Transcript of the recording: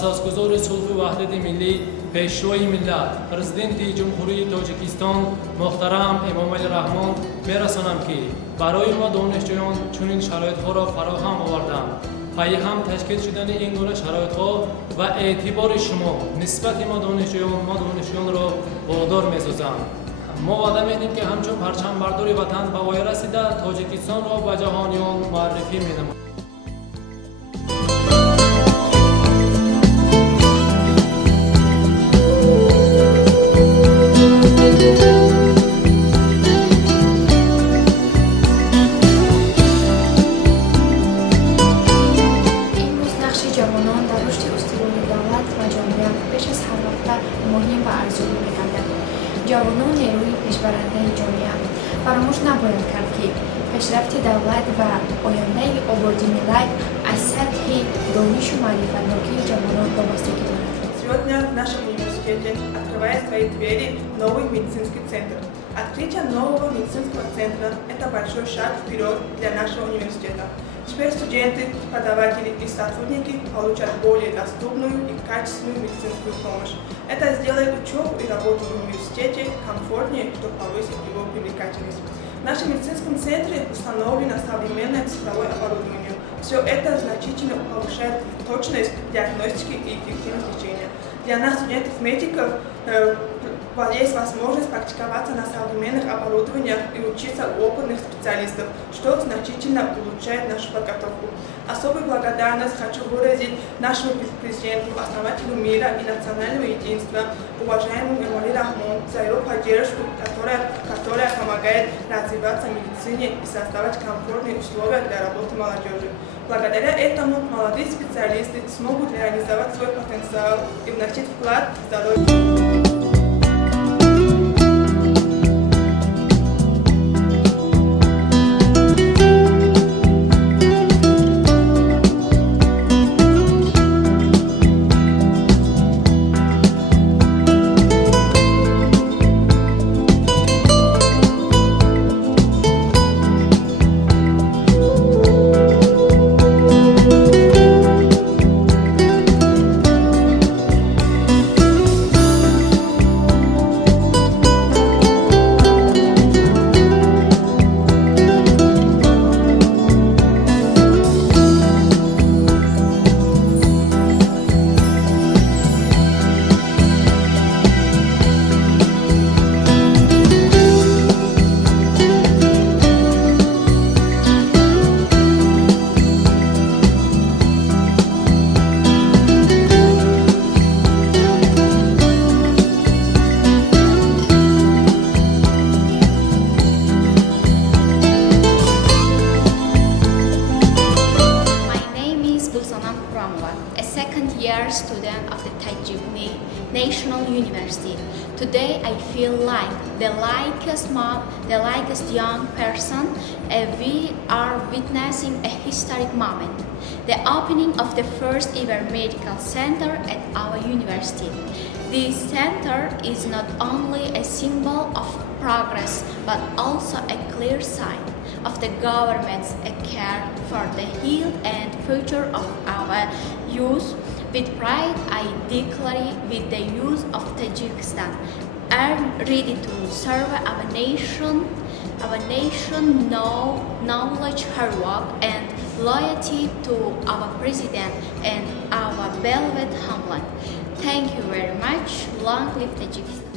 اساسگزار صلح و وحدت ملی، پیشروی ملت، پرزیدنت جمهوری تاجیکستان محترم امام علی رحمان می‌رسانم که برای ما دانشجویان چنین شرایط‌ها را فراهم آوردند. پای هم تشکیل شدن این گونه شرایط‌ها و اعتبار شما نسبت ما دانشجویان را وادار می‌سازند. ما وعده می‌دهیم که همچون پرچم برداری وطن به پایان رسیده تاجیکستان را به جهانیان معرفی می‌نماییم. جوانان در رشد استواری دولت و جامعه بیش از هر وقت مهم و ارزشمند می‌گردد. جوانان نیروی پیشبرنده جامعه. فراموش نباید کرد که پیشرفت دولت و آینده آبادی ملت از سطح دانش و معرفت‌ناکی جوانان вабастагӣ дорад. Сегодня в нашем университете открывает свои двери новый медицинский центр. Открытие нового медицинского центра – это большой шаг вперед для нашего университета. Теперь студенты, преподаватели и сотрудники получат более доступную и качественную медицинскую помощь. Это сделает учебу и работу в университете комфортнее, что повысит его привлекательность. В нашем медицинском центре установлено современное цифровое оборудование. Все это значительно повышает точность диагностики и эффективность лечения. Для нас, студентов-медиков, есть возможность практиковаться на современных оборудованиях и учиться у опытных специалистов, что значительно улучшает нашу подготовку. Особую благодарность хочу выразить нашему президенту, основателю мира и национального единства, уважаемому Эмомали Рахмон, за его поддержку, которая помогает развиваться в медицине и создавать комфортные условия для работы молодежи. Благодаря этому молодые специалисты смогут реализовать свой потенциал и вносить вклад в здоровье. A second-year student of the Tajik National University. Today I feel like the likest young person. We are witnessing a historic moment, the opening of the first ever medical center at our university. This center is not only a symbol of progress but also a clear sign of the government's care for the health and future of our youth. With pride, I declare with the youth of Tajikistan are ready to serve our nation, knowledge, hard work, and loyalty to our president and our beloved homeland. Thank you very much. Long live Tajikistan.